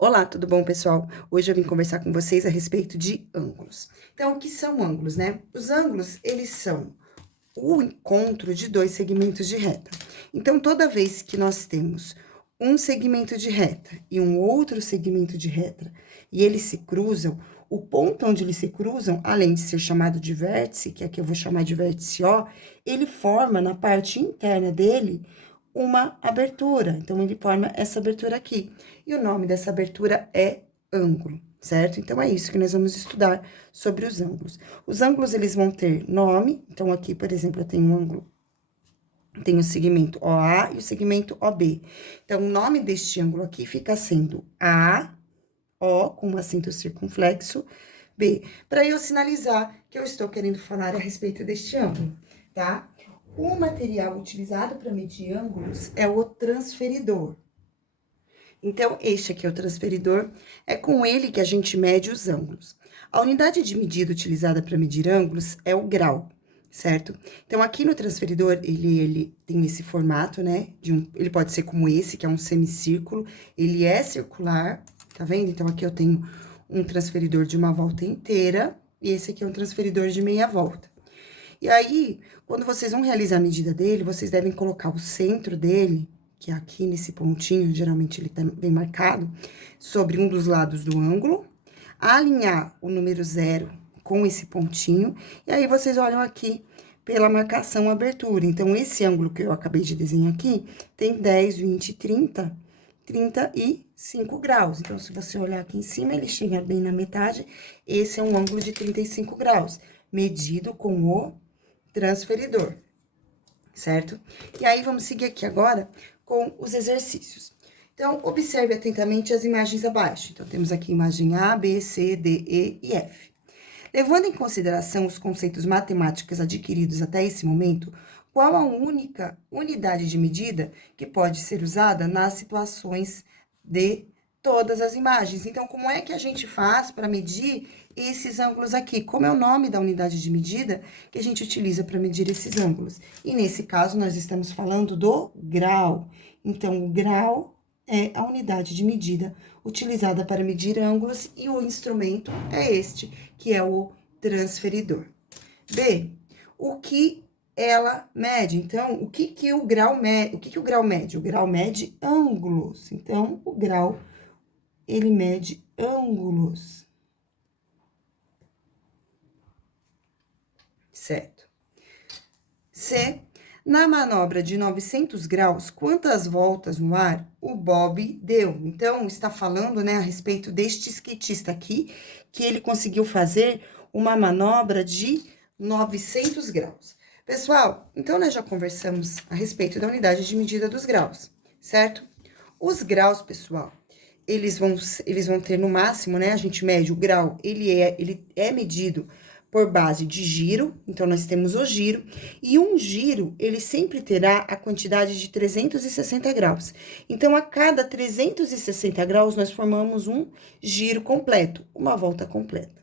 Olá, tudo bom, pessoal? Hoje eu vim conversar com vocês a respeito de ângulos. Então, o que são ângulos, né? Os ângulos, eles são o encontro de dois segmentos de reta. Então, toda vez que nós temos um segmento de reta e um outro segmento de reta, e eles se cruzam, o ponto onde eles se cruzam, além de ser chamado de vértice, que aqui eu vou chamar de vértice O, ele forma na parte interna dele uma abertura. Então, ele forma essa abertura aqui. E o nome dessa abertura é ângulo, certo? Então, é isso que nós vamos estudar sobre os ângulos. Os ângulos, eles vão ter nome. Então, aqui, por exemplo, eu tenho um ângulo, tenho o segmento OA e o segmento OB. Então, o nome deste ângulo aqui fica sendo A, O, com um acento circunflexo, B, para eu sinalizar que eu estou querendo falar a respeito deste ângulo, tá? O material utilizado para medir ângulos é o transferidor. Então, este aqui é o transferidor, é com ele que a gente mede os ângulos. A unidade de medida utilizada para medir ângulos é o grau, certo? Então, aqui no transferidor, ele tem esse formato, né? Ele pode ser como esse, que é um semicírculo, ele é circular, tá vendo? Então, aqui eu tenho um transferidor de uma volta inteira, e esse aqui é um transferidor de meia volta. E aí, quando vocês vão realizar a medida dele, vocês devem colocar o centro dele, que é aqui nesse pontinho, geralmente ele tá bem marcado, sobre um dos lados do ângulo, alinhar o número 0 com esse pontinho, e aí vocês olham aqui pela marcação abertura. Então, esse ângulo que eu acabei de desenhar aqui, tem 10, 20, 30, 35 graus. Então, se você olhar aqui em cima, ele chega bem na metade, esse é um ângulo de 35 graus, medido com o transferidor, certo? E aí, vamos seguir aqui agora com os exercícios. Então, observe atentamente as imagens abaixo. Então, temos aqui imagem A, B, C, D, E e F. Levando em consideração os conceitos matemáticos adquiridos até esse momento, qual a única unidade de medida que pode ser usada nas situações de todas as imagens? Então, como é que a gente faz para medir esses ângulos aqui? Como é o nome da unidade de medida que a gente utiliza para medir esses ângulos? E nesse caso, nós estamos falando do grau. Então, o grau é a unidade de medida utilizada para medir ângulos e o instrumento é este, que é o transferidor. B, o que ela mede? Então, o que o grau mede? O que o grau mede? O grau mede ângulos. Então, o grau, ele mede ângulos. Certo. C, na manobra de 900 graus, quantas voltas no ar o Bob deu? Então, está falando, né, a respeito deste skatista aqui, que ele conseguiu fazer uma manobra de 900 graus. Pessoal, então, nós já conversamos a respeito da unidade de medida dos graus, certo? Os graus, pessoal, eles vão ter no máximo, né, a gente mede o grau, ele é medido por base de giro, então, nós temos o giro, e um giro, ele sempre terá a quantidade de 360 graus. Então, a cada 360 graus, nós formamos um giro completo, uma volta completa.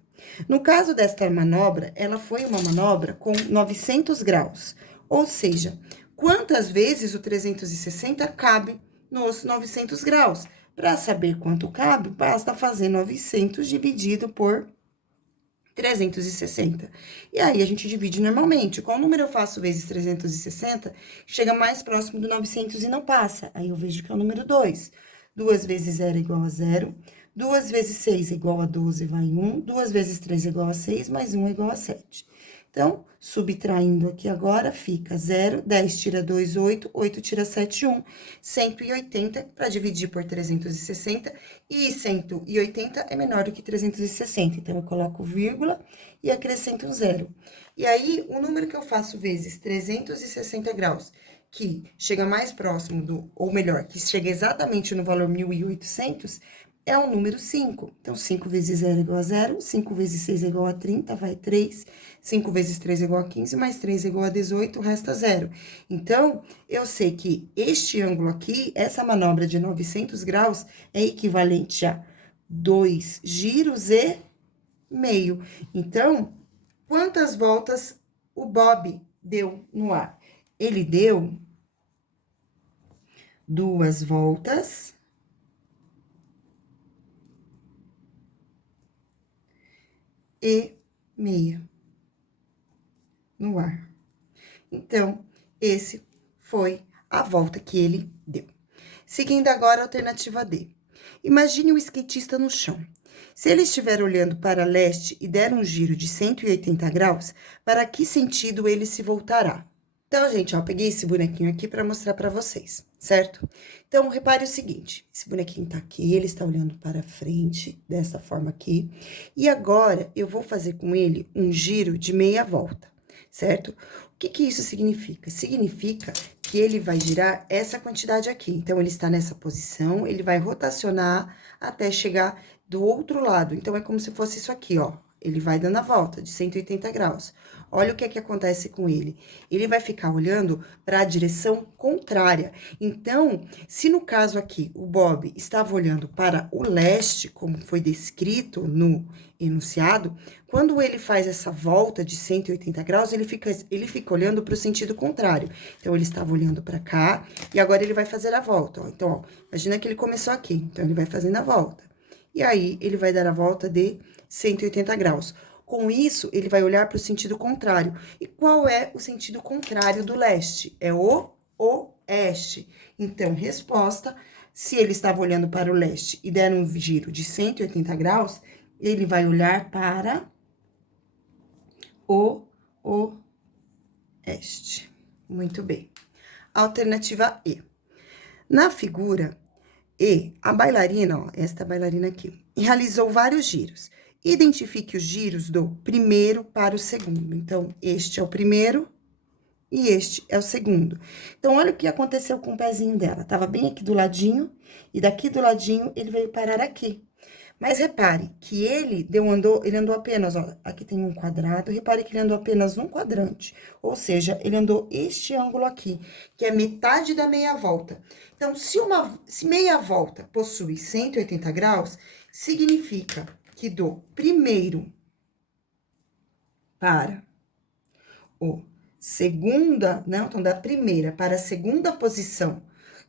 No caso desta manobra, ela foi uma manobra com 900 graus, ou seja, quantas vezes o 360 cabe nos 900 graus? Para saber quanto cabe, basta fazer 900 dividido por 360. E aí, a gente divide normalmente. Qual número eu faço vezes 360? Chega mais próximo do 900 e não passa. Aí, eu vejo que é o número 2. 2 vezes 0 é igual a 0. 2 vezes 6 é igual a 12, vai 1. 2 vezes 3 é igual a 6, mais 1 é igual a 7. Então, subtraindo aqui agora, fica 0, 10 tira 2, 8, 8 tira 7, 1, 180 para dividir por 360, e 180 é menor do que 360, então, eu coloco vírgula e acrescento um zero. E aí, o número que eu faço vezes 360 graus, que chega mais próximo do, ou melhor, que chega exatamente no valor 1.800, é o número 5. Então, 5 vezes 0 é igual a 0, 5 vezes 6 é igual a 30, vai 3, 5 vezes 3 é igual a 15, mais 3 é igual a 18, resta 0. Então, eu sei que este ângulo aqui, essa manobra de 900 graus, é equivalente a 2 giros e meio. Então, quantas voltas o Bob deu no ar? Ele deu 2 voltas e meia no ar. Então, esse foi a volta que ele deu. Seguindo agora a alternativa D. Imagine o skatista no chão. Se ele estiver olhando para leste e der um giro de 180 graus, para que sentido ele se voltará? Então, gente, ó, peguei esse bonequinho aqui para mostrar para vocês, certo? Então, repare o seguinte, esse bonequinho tá aqui, ele está olhando para frente, dessa forma aqui, e agora eu vou fazer com ele um giro de meia volta, certo? O que que isso significa? Significa que ele vai girar essa quantidade aqui. Então, ele está nessa posição, ele vai rotacionar até chegar do outro lado. Então, é como se fosse isso aqui, ó. Ele vai dando a volta de 180 graus. Olha o que é que acontece com ele. Ele vai ficar olhando para a direção contrária. Então, se no caso aqui o Bob estava olhando para o leste, como foi descrito no enunciado, quando ele faz essa volta de 180 graus, ele fica olhando para o sentido contrário. Então, ele estava olhando para cá e agora ele vai fazer a volta. Ó. Então, ó, imagina que ele começou aqui. Então, ele vai fazendo a volta. E aí, ele vai dar a volta de 180 graus. Com isso, ele vai olhar para o sentido contrário. E qual é o sentido contrário do leste? É o oeste. Então, resposta, se ele estava olhando para o leste e der um giro de 180 graus, ele vai olhar para o oeste. Muito bem. Alternativa E. Na figura E, a bailarina, ó, esta bailarina aqui, realizou vários giros. Identifique os giros do primeiro para o segundo. Então, este é o primeiro e este é o segundo. Então, olha o que aconteceu com o pezinho dela. Tava bem aqui do ladinho, e daqui do ladinho ele veio parar aqui. Mas repare que ele andou apenas, ó, aqui tem um quadrado, repare que ele andou apenas um quadrante. Ou seja, ele andou este ângulo aqui, que é metade da meia volta. Então, se meia volta possui 180 graus, significa que do primeiro para o segunda, não, então da primeira para a segunda posição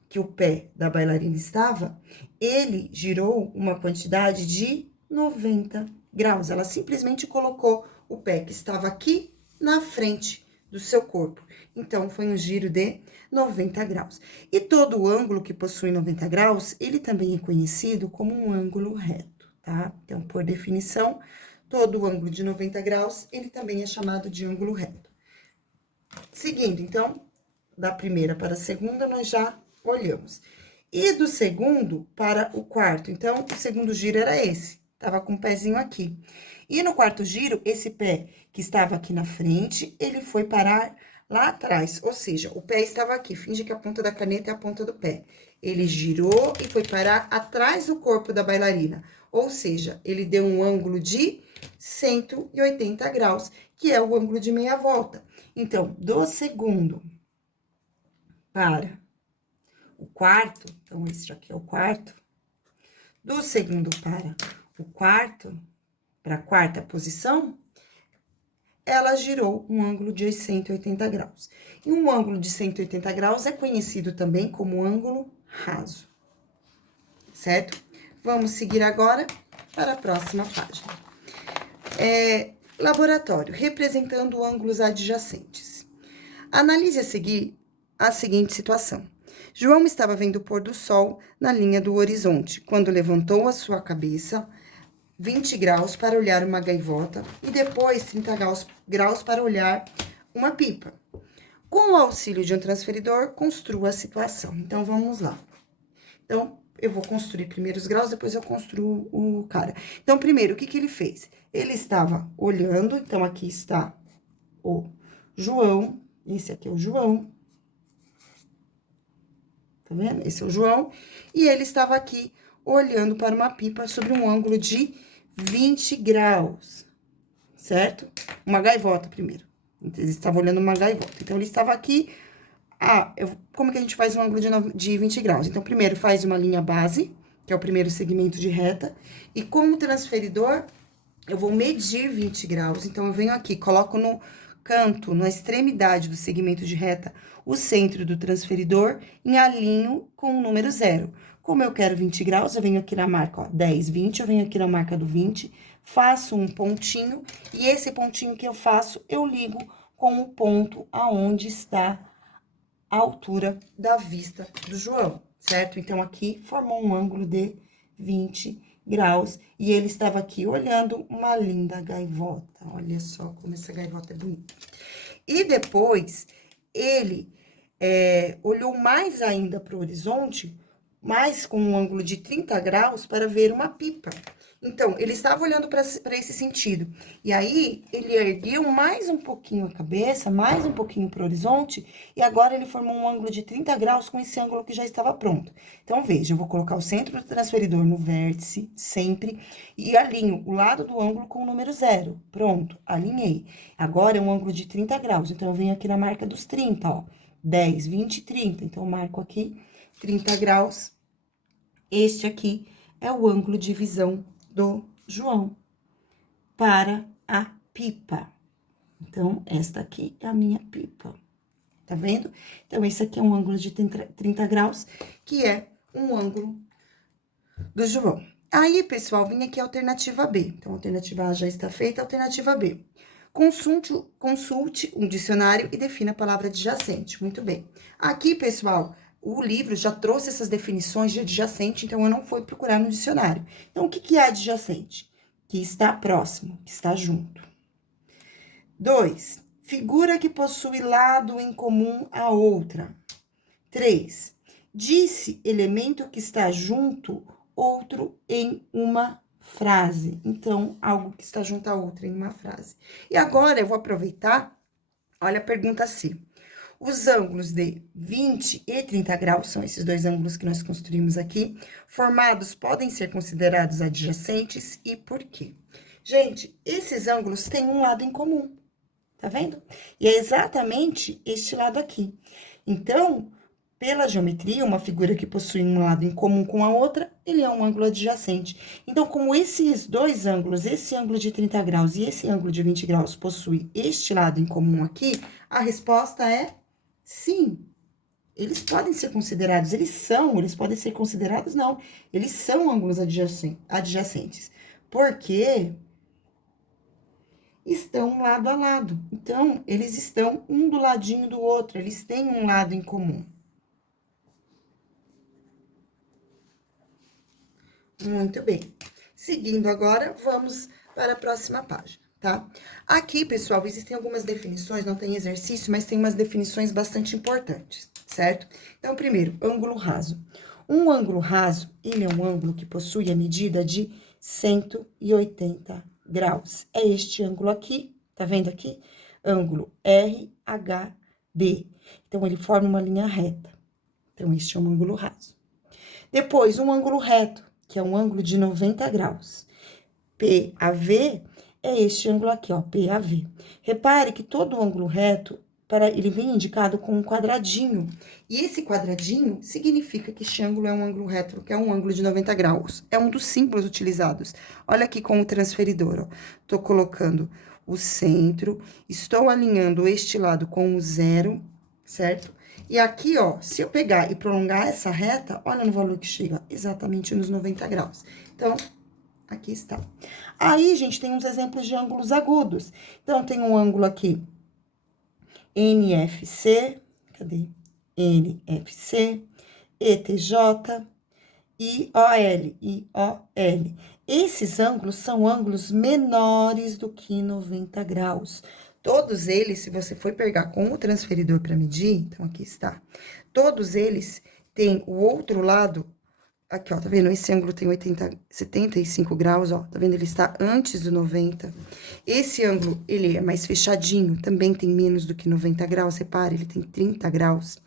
que o pé da bailarina estava, ele girou uma quantidade de 90 graus. Ela simplesmente colocou o pé que estava aqui na frente do seu corpo. Então, foi um giro de 90 graus. E todo ângulo que possui 90 graus, ele também é conhecido como um ângulo reto. Tá? Então, por definição, todo ângulo de 90 graus, ele também é chamado de ângulo reto. Seguindo, então, da primeira para a segunda, nós já olhamos. E do segundo para o quarto, então, o segundo giro era esse, tava com o pezinho aqui. E no quarto giro, esse pé que estava aqui na frente, ele foi parar lá atrás, ou seja, o pé estava aqui, finge que a ponta da caneta é a ponta do pé. Ele girou e foi parar atrás do corpo da bailarina. Ou seja, ele deu um ângulo de 180 graus, que é o ângulo de meia volta. Então, do segundo para o quarto, então, esse aqui é o quarto. Do segundo para o quarto, para a quarta posição, ela girou um ângulo de 180 graus. E um ângulo de 180 graus é conhecido também como ângulo raso, certo? Vamos seguir agora para a próxima página. Laboratório, representando ângulos adjacentes. Analise a seguir a seguinte situação. João estava vendo o pôr do sol na linha do horizonte, quando levantou a sua cabeça 20 graus para olhar uma gaivota e depois 30 graus para olhar uma pipa. Com o auxílio de um transferidor, construa a situação. Então, vamos lá. Então, eu vou construir primeiro os graus, depois eu construo o cara. Então, primeiro, o que que ele fez? Ele estava olhando, então, aqui está o João, esse aqui é o João. Tá vendo? Esse é o João. E ele estava aqui olhando para uma pipa sobre um ângulo de 20 graus, certo? Uma gaivota primeiro. Ele estava olhando uma gaivota. Então, ele estava aqui. Como que a gente faz um ângulo de 20 graus? Então, primeiro faz uma linha base, que é o primeiro segmento de reta. E com o transferidor, eu vou medir 20 graus. Então, eu venho aqui, coloco no canto, na extremidade do segmento de reta, o centro do transferidor e alinho com o número 0. Como eu quero 20 graus, eu venho aqui na marca, ó, 10, 20, eu venho aqui na marca do 20, faço um pontinho, e esse pontinho que eu faço, eu ligo com o ponto aonde está a altura da vista do João, certo? Então, aqui formou um ângulo de 20 graus, e ele estava aqui olhando uma linda gaivota. Olha só como essa gaivota é bonita. E depois, ele olhou mais ainda para o horizonte, mais com um ângulo de 30 graus, para ver uma pipa. Então, ele estava olhando para esse sentido. E aí, ele ergueu mais um pouquinho a cabeça, mais um pouquinho para o horizonte, e agora ele formou um ângulo de 30 graus com esse ângulo que já estava pronto. Então, veja, eu vou colocar o centro do transferidor no vértice, sempre, e alinho o lado do ângulo com o número 0. Pronto, alinhei. Agora é um ângulo de 30 graus, então eu venho aqui na marca dos 30, ó. 10, 20, 30. Então, eu marco aqui 30 graus. Este aqui é o ângulo de visão do João para a pipa. Então, esta aqui é a minha pipa. Tá vendo? Então, esse aqui é um ângulo de 30 graus, que é um ângulo do João. Aí, pessoal, vim aqui a alternativa B. Então, a alternativa A já está feita, a alternativa B. Consulte um dicionário e defina a palavra adjacente. Muito bem. Aqui, pessoal, o livro já trouxe essas definições de adjacente, então eu não fui procurar no dicionário. Então, o que é adjacente? Que está próximo, que está junto. 2. Figura que possui lado em comum a outra. 3. Disse elemento que está junto, outro em uma frase. Então, algo que está junto a outra em uma frase. E agora, eu vou aproveitar, olha a pergunta C. Os ângulos de 20 e 30 graus, são esses dois ângulos que nós construímos aqui, formados podem ser considerados adjacentes e por quê? Gente, esses ângulos têm um lado em comum, tá vendo? E é exatamente este lado aqui. Então, pela geometria, uma figura que possui um lado em comum com a outra, ele é um ângulo adjacente. Então, como esses dois ângulos, esse ângulo de 30 graus e esse ângulo de 20 graus, possuem este lado em comum aqui, a resposta é sim. Eles podem ser considerados, eles podem ser considerados, não. Eles são ângulos adjacentes. Porque estão lado a lado. Então, eles estão um do ladinho do outro, eles têm um lado em comum. Muito bem. Seguindo agora, vamos para a próxima página, tá? Aqui, pessoal, existem algumas definições, não tem exercício, mas tem umas definições bastante importantes, certo? Então, primeiro, ângulo raso. Um ângulo raso, ele é um ângulo que possui a medida de 180 graus. É este ângulo aqui, tá vendo aqui? Ângulo RHB. Então, ele forma uma linha reta. Então, este é um ângulo raso. Depois, um ângulo reto, que é um ângulo de 90 graus. PAV é este ângulo aqui, ó, PAV. Repare que todo ângulo reto, ele vem indicado com um quadradinho. E esse quadradinho significa que este ângulo é um ângulo reto, que é um ângulo de 90 graus. É um dos símbolos utilizados. Olha aqui com o transferidor, ó. Tô colocando o centro, estou alinhando este lado com o 0, certo? E aqui, ó, se eu pegar e prolongar essa reta, olha no valor que chega, exatamente nos 90 graus. Então, aqui está. Aí, gente, tem uns exemplos de ângulos agudos. Então, tem um ângulo aqui, NFC, cadê? NFC, ETJ, IOL. Esses ângulos são ângulos menores do que 90 graus. Todos eles, se você for pegar com o transferidor para medir, então aqui está. Todos eles têm o outro lado, aqui, ó, tá vendo? Esse ângulo tem 75 graus, ó, tá vendo? Ele está antes do 90. Esse ângulo, ele é mais fechadinho, também tem menos do que 90 graus, repare, ele tem 30 graus.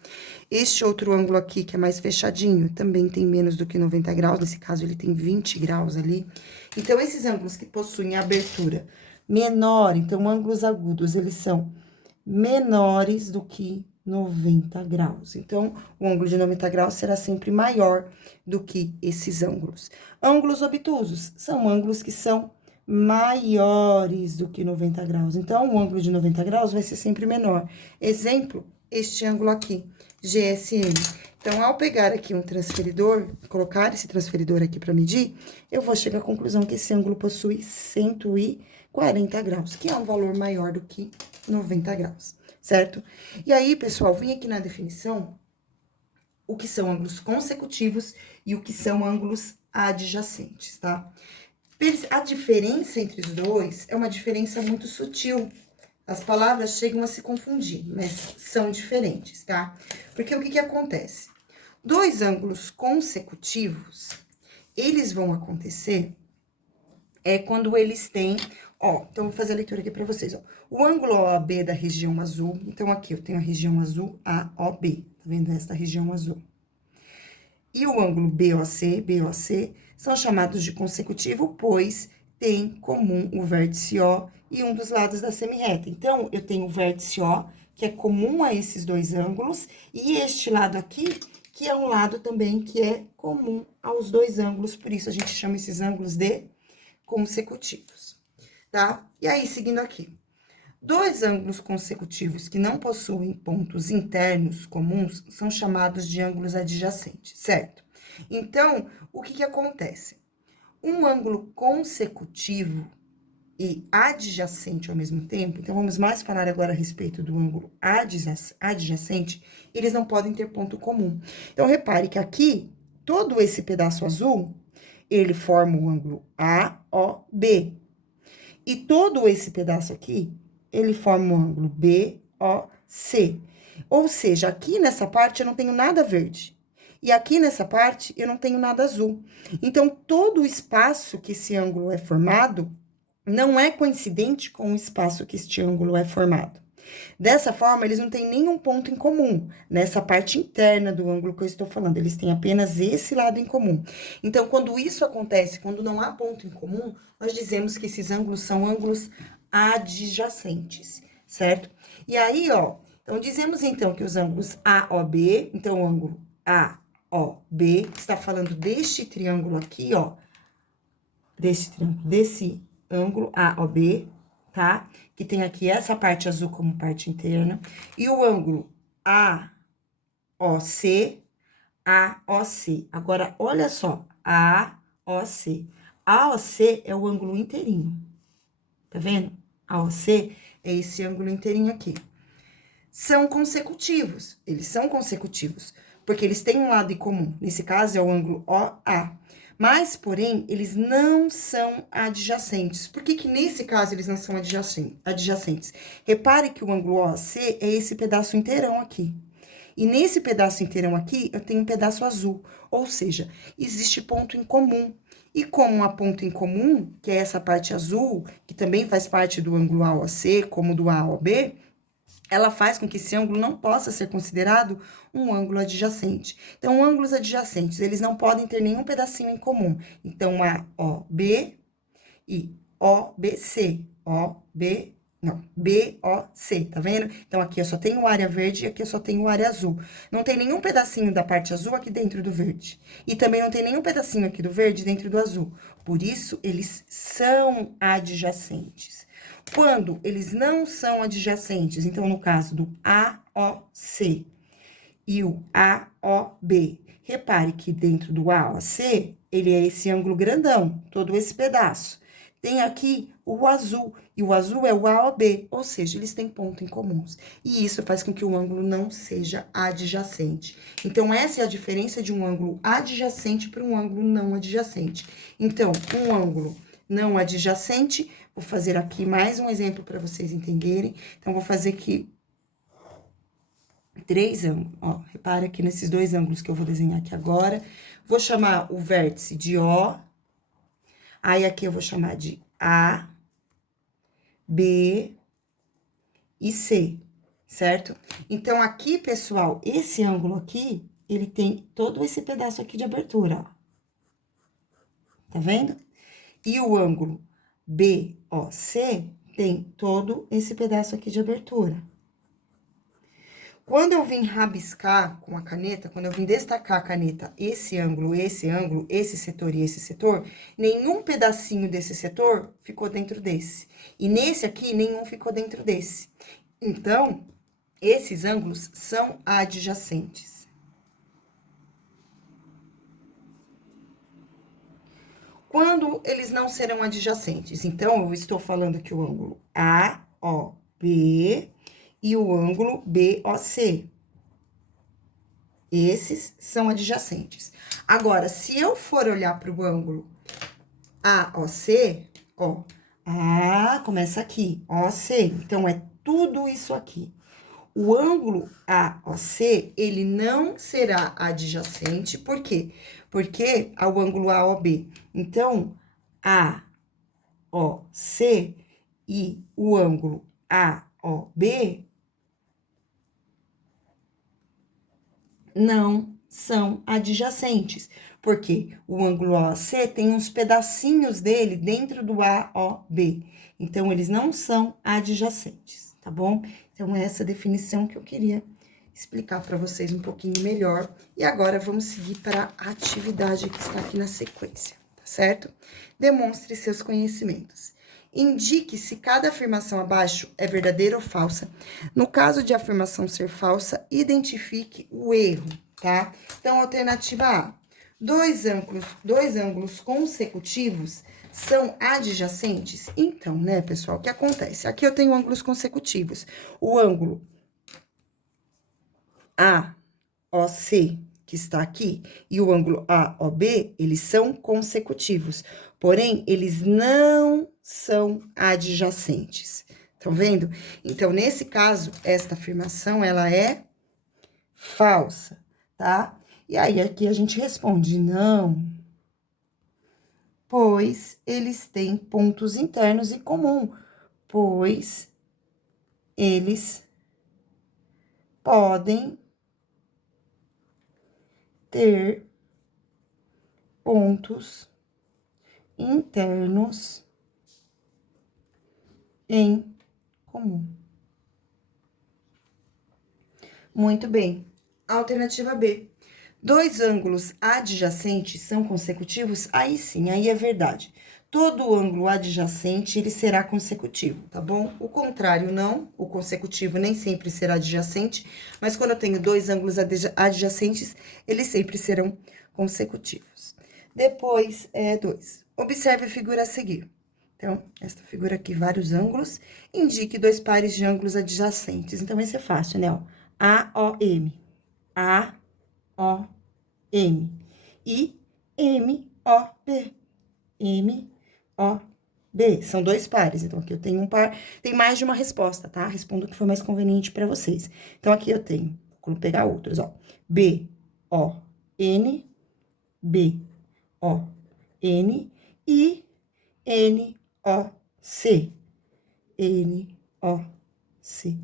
Este outro ângulo aqui, que é mais fechadinho, também tem menos do que 90 graus, nesse caso, ele tem 20 graus ali. Então, esses ângulos que possuem abertura menor, então, ângulos agudos, eles são menores do que 90 graus. Então, o ângulo de 90 graus será sempre maior do que esses ângulos. Ângulos obtusos são ângulos que são maiores do que 90 graus. Então, o ângulo de 90 graus vai ser sempre menor. Exemplo, este ângulo aqui, GSM. Então, ao pegar aqui um transferidor, colocar esse transferidor aqui para medir, eu vou chegar à conclusão que esse ângulo possui 140 graus, que é um valor maior do que 90 graus, certo? E aí, pessoal, vim aqui na definição o que são ângulos consecutivos e o que são ângulos adjacentes, tá? A diferença entre os dois é uma diferença muito sutil. As palavras chegam a se confundir, mas são diferentes, tá? Porque o que que acontece? Dois ângulos consecutivos, eles vão acontecer quando eles têm, ó, então vou fazer a leitura aqui para vocês, ó. O ângulo OAB da região azul, então aqui eu tenho a região azul AOB, tá vendo essa região azul? E o ângulo BOC são chamados de consecutivo, pois tem comum o vértice O e um dos lados da semirreta. Então, eu tenho o vértice O, que é comum a esses dois ângulos, e este lado aqui, que é um lado também que é comum aos dois ângulos, por isso a gente chama esses ângulos de consecutivos, tá? E aí, seguindo aqui. Dois ângulos consecutivos que não possuem pontos internos comuns são chamados de ângulos adjacentes, certo? Então, o que que acontece? Um ângulo consecutivo e adjacente ao mesmo tempo, então vamos mais falar agora a respeito do ângulo adjacente, eles não podem ter ponto comum. Então, repare que aqui, todo esse pedaço azul, ele forma o ângulo AOB. E todo esse pedaço aqui, ele forma o ângulo BOC. Ou seja, aqui nessa parte eu não tenho nada verde. E aqui nessa parte eu não tenho nada azul. Então, todo o espaço que esse ângulo é formado não é coincidente com o espaço que este ângulo é formado. Dessa forma, eles não têm nenhum ponto em comum nessa parte interna do ângulo que eu estou falando. Eles têm apenas esse lado em comum. Então, quando isso acontece, quando não há ponto em comum, nós dizemos que esses ângulos são ângulos adjacentes, certo? E aí, ó, então dizemos então que os ângulos AOB, então o ângulo AOB está falando deste triângulo aqui, ó, desse ângulo AOB, tá? Que tem aqui essa parte azul como parte interna, e o ângulo AOC, AOC. Agora, olha só, AOC. AOC é o ângulo inteirinho, tá vendo? AOC é esse ângulo inteirinho aqui. São consecutivos, eles são consecutivos, porque eles têm um lado em comum. Nesse caso, é o ângulo OA. Mas, porém, eles não são adjacentes. Por que que nesse caso eles não são adjacentes? Repare que o ângulo OAC é esse pedaço inteirão aqui. E nesse pedaço inteirão aqui, eu tenho um pedaço azul. Ou seja, existe ponto em comum. E como há ponto em comum, que é essa parte azul, que também faz parte do ângulo AOC, como do AOB, ela faz com que esse ângulo não possa ser considerado um ângulo adjacente. Então, ângulos adjacentes, eles não podem ter nenhum pedacinho em comum. Então, AOB e OBC. BOC, tá vendo? Então, aqui eu só tenho área verde e aqui eu só tenho área azul. Não tem nenhum pedacinho da parte azul aqui dentro do verde. E também não tem nenhum pedacinho aqui do verde dentro do azul. Por isso, eles são adjacentes. Quando eles não são adjacentes, então, no caso do AOC e o AOB, repare que dentro do AOC, ele é esse ângulo grandão, todo esse pedaço. Tem aqui o azul, e o azul é o AOB, ou seja, eles têm ponto em comuns. E isso faz com que o ângulo não seja adjacente. Então, essa é a diferença de um ângulo adjacente para um ângulo não adjacente. Então, um ângulo não adjacente, vou fazer aqui mais um exemplo para vocês entenderem. Então, vou fazer aqui 3 ângulos, ó, repara aqui nesses 2 ângulos que eu vou desenhar aqui agora. Vou chamar o vértice de O, aí aqui eu vou chamar de A, B e C, certo? Então, aqui, pessoal, esse ângulo aqui, ele tem todo esse pedaço aqui de abertura, ó. Tá vendo? E o ângulo BOC tem todo esse pedaço aqui de abertura. Quando eu vim rabiscar com a caneta, quando eu vim destacar a caneta, esse ângulo, esse setor e esse setor, nenhum pedacinho desse setor ficou dentro desse. E nesse aqui, nenhum ficou dentro desse. Então, Esses ângulos são adjacentes. Quando eles não serão adjacentes? Então, eu estou falando que o ângulo AOB e o ângulo BOC. Esses são adjacentes. Agora, se eu for olhar para o ângulo AOC, ó, A começa aqui, OC. Então, é tudo isso aqui. O ângulo AOC, ele não será adjacente, por quê? Porque ao ângulo AOB. Então, AOC e o ângulo AOB não são adjacentes, porque o ângulo AOC tem uns pedacinhos dele dentro do AOB. Então, eles não são adjacentes, tá bom? Então, é essa definição que eu queria explicar para vocês um pouquinho melhor. E agora, vamos seguir para a atividade que está aqui na sequência, tá certo? Demonstre seus conhecimentos. Indique se cada afirmação abaixo é verdadeira ou falsa. No caso de afirmação ser falsa, identifique o erro, tá? Então, alternativa A. Dois ângulos consecutivos são adjacentes? Então, né, pessoal, o que acontece? Aqui eu tenho ângulos consecutivos. O ângulo AOC, que está aqui, e o ângulo AOB, eles são consecutivos. Porém, eles não são adjacentes. Estão vendo? Então, nesse caso, esta afirmação, ela é falsa, tá? E aí, aqui a gente responde não, pois eles têm pontos internos em comum, pois eles podem ter pontos internos em comum. Muito bem. Alternativa B. Dois ângulos adjacentes são consecutivos? Aí sim, aí é verdade. Todo ângulo adjacente, ele será consecutivo, tá bom? O contrário, não. O consecutivo nem sempre será adjacente, mas quando eu tenho dois ângulos adjacentes, eles sempre serão consecutivos. Depois, 2. Observe a figura a seguir. Então, esta figura aqui, vários ângulos, indique dois pares de ângulos adjacentes. Então, esse é fácil, né? Ó, AOM. AOM. E MOB. MOB. São dois pares. Então, aqui eu tenho um par. Tem mais de uma resposta, tá? Respondo o que for mais conveniente para vocês. Então, aqui eu tenho. Vou pegar outros, ó. BON. BON. E NOC. NOC.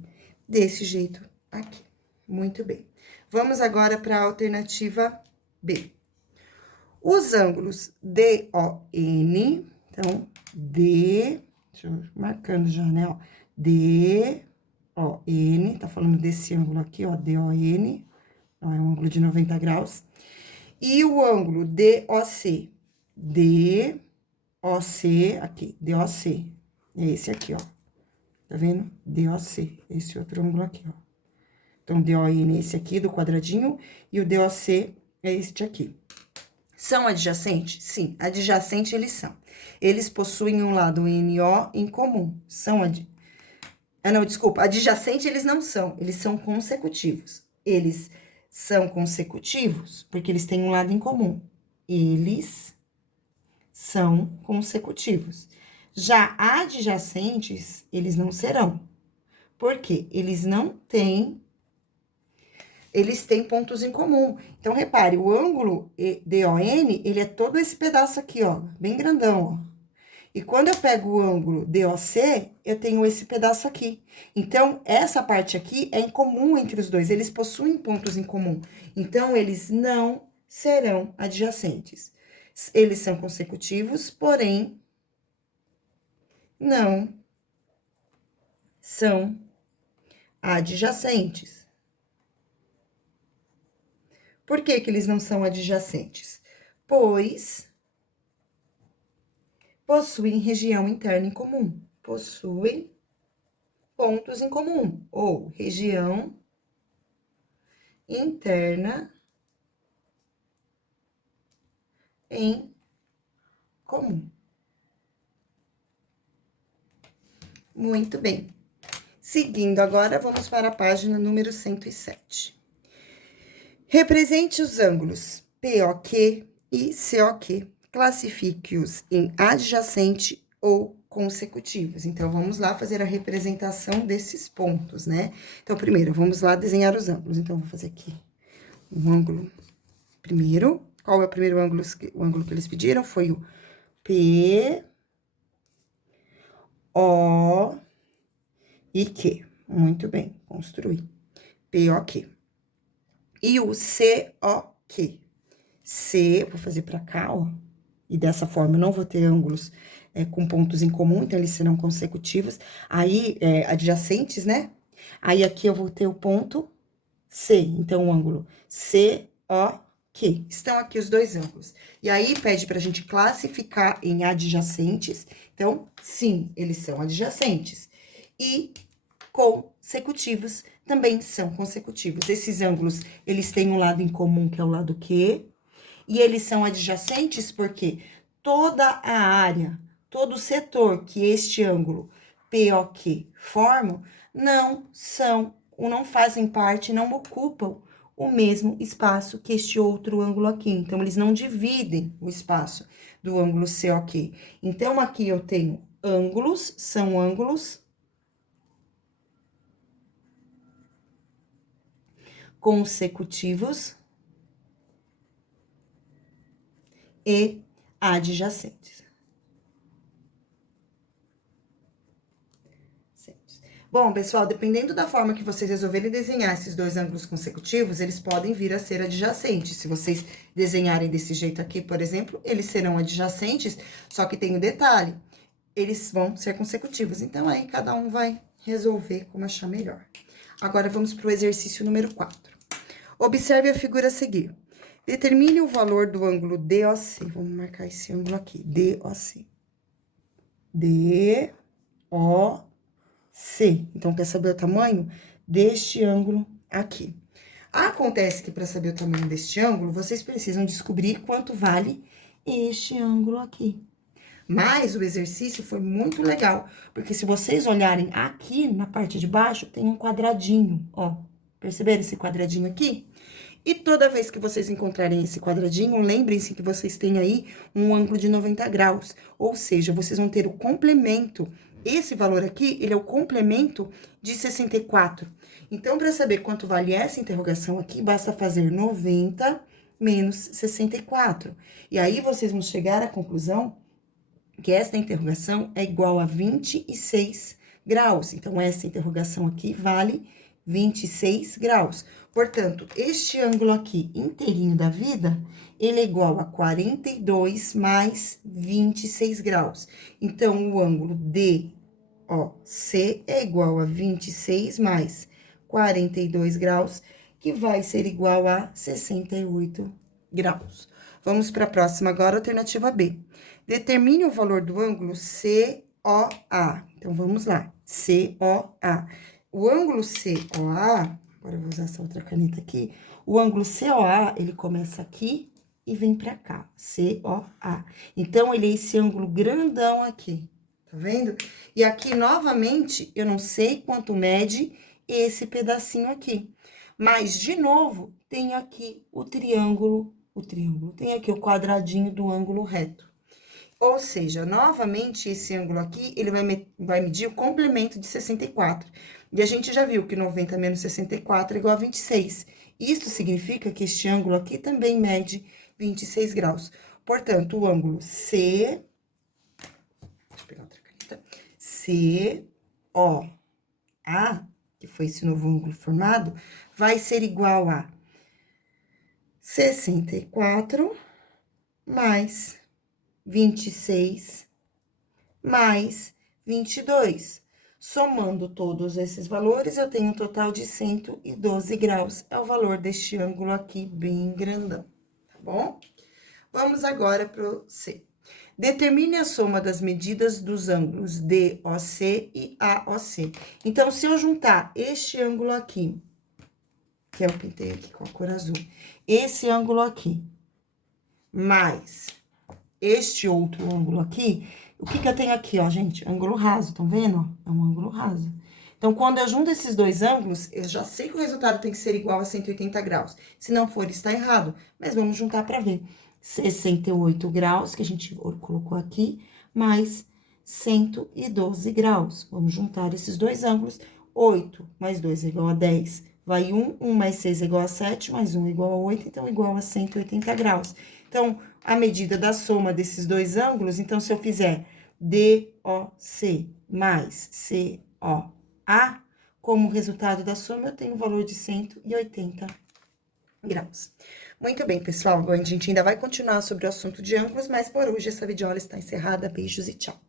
Desse jeito aqui. Muito bem. Vamos agora para a alternativa B. Os ângulos DON, então, deixa eu marcando já, né, ó, DON, tá falando desse ângulo aqui, ó, DON, ó, é um ângulo de 90 graus. E o ângulo DOC, DOC, aqui, DOC, é esse aqui, ó, tá vendo? DOC, esse outro ângulo aqui, ó. Então, DON é esse aqui, do quadradinho, e o DOC é este aqui. São adjacentes? Sim, adjacentes eles são. Eles possuem um lado NO em comum. Adjacente eles não são, eles são consecutivos. Eles são consecutivos porque eles têm um lado em comum. Eles são consecutivos. Já adjacentes, eles não serão. Por quê? Eles têm pontos em comum. Então, repare, o ângulo DON, ele é todo esse pedaço aqui, ó, bem grandão, ó. E quando eu pego o ângulo DOC, eu tenho esse pedaço aqui. Então, essa parte aqui é em comum entre os dois, eles possuem pontos em comum. Então, eles não serão adjacentes. Eles são consecutivos, porém, não são adjacentes. Por que que eles não são adjacentes? Pois possuem região interna em comum. Possuem pontos em comum, ou região interna em comum. Muito bem. Seguindo agora, vamos para a página número 107. Represente os ângulos POQ e COQ. Classifique-os em adjacente ou consecutivos. Então, vamos lá fazer a representação desses pontos, né? Então, primeiro, vamos lá desenhar os ângulos. Então, vou fazer aqui um ângulo primeiro. Qual é o primeiro ângulo? O ângulo que eles pediram foi o P, O e Q. Muito bem, construí. POQ. E o COQ. C, vou fazer pra cá, ó. E dessa forma, eu não vou ter ângulos com pontos em comum, então eles serão consecutivos. Aí, adjacentes, né? Aí, aqui eu vou ter o ponto C. Então, o ângulo COQ. Estão aqui os dois ângulos. E aí, pede pra gente classificar em adjacentes. Então, sim, eles são adjacentes. E consecutivos também são consecutivos. Esses ângulos, eles têm um lado em comum, que é o lado Q. E eles são adjacentes porque toda a área, todo o setor que este ângulo POQ forma, não fazem parte, não ocupam o mesmo espaço que este outro ângulo aqui. Então, eles não dividem o espaço do ângulo COQ. Então, aqui eu tenho ângulos, são ângulos consecutivos e adjacentes. Bom, pessoal, dependendo da forma que vocês resolverem desenhar esses dois ângulos consecutivos, eles podem vir a ser adjacentes. Se vocês desenharem desse jeito aqui, por exemplo, eles serão adjacentes, só que tem um detalhe, eles vão ser consecutivos. Então, aí, cada um vai resolver como achar melhor. Agora, vamos para o exercício número 4. Observe a figura a seguir. Determine o valor do ângulo DOC. Vamos marcar esse ângulo aqui, DOC. DOC. Então, quer saber o tamanho deste ângulo aqui. Acontece que, para saber o tamanho deste ângulo, vocês precisam descobrir quanto vale este ângulo aqui. Mas o exercício foi muito legal, porque se vocês olharem aqui na parte de baixo, tem um quadradinho, ó. Perceberam esse quadradinho aqui? E toda vez que vocês encontrarem esse quadradinho, lembrem-se que vocês têm aí um ângulo de 90 graus. Ou seja, vocês vão ter o complemento. Esse valor aqui, ele é o complemento de 64. Então, para saber quanto vale essa interrogação aqui, basta fazer 90 menos 64. E aí, vocês vão chegar à conclusão que esta interrogação é igual a 26 graus. Então, essa interrogação aqui vale 26 graus. Portanto, este ângulo aqui inteirinho da vida, ele é igual a 42 mais 26 graus. Então, o ângulo DOC é igual a 26 mais 42 graus, que vai ser igual a 68 graus. Vamos para a próxima agora, alternativa B. Determine o valor do ângulo COA. Então, vamos lá. COA. O ângulo COA, agora eu vou usar essa outra caneta aqui. O ângulo COA, ele começa aqui e vem pra cá. COA. Então, ele é esse ângulo grandão aqui. Tá vendo? E aqui, novamente, eu não sei quanto mede esse pedacinho aqui. Mas, de novo, tem aqui o triângulo. Tem aqui o quadradinho do ângulo reto. Ou seja, novamente, esse ângulo aqui, ele vai medir o complemento de 64. E a gente já viu que 90 menos 64 é igual a 26. Isso significa que este ângulo aqui também mede 26 graus. Portanto, o ângulo deixa eu pegar outra caneta, COA, que foi esse novo ângulo formado, vai ser igual a 64 mais 26 mais 22. Somando todos esses valores, eu tenho um total de 112 graus. É o valor deste ângulo aqui, bem grandão, tá bom? Vamos agora pro C. Determine a soma das medidas dos ângulos DOC e AOC. Então, se eu juntar este ângulo aqui, que eu pintei aqui com a cor azul, esse ângulo aqui, mais este outro ângulo aqui, o que que eu tenho aqui, ó, gente? Ângulo raso, estão vendo? É um ângulo raso. Então, quando eu junto esses dois ângulos, eu já sei que o resultado tem que ser igual a 180 graus. Se não for, está errado. Mas vamos juntar para ver. 68 graus, que a gente colocou aqui, mais 112 graus. Vamos juntar esses dois ângulos. 8 mais 2 é igual a 10. Vai 1, 1 mais 6 é igual a 7, mais 1 é igual a 8, então igual a 180 graus. Então, a medida da soma desses dois ângulos, então, se eu fizer DOC mais COA, como resultado da soma, eu tenho o valor de 180 graus. Muito bem, pessoal, a gente ainda vai continuar sobre o assunto de ângulos, mas por hoje essa videoaula está encerrada. Beijos e tchau!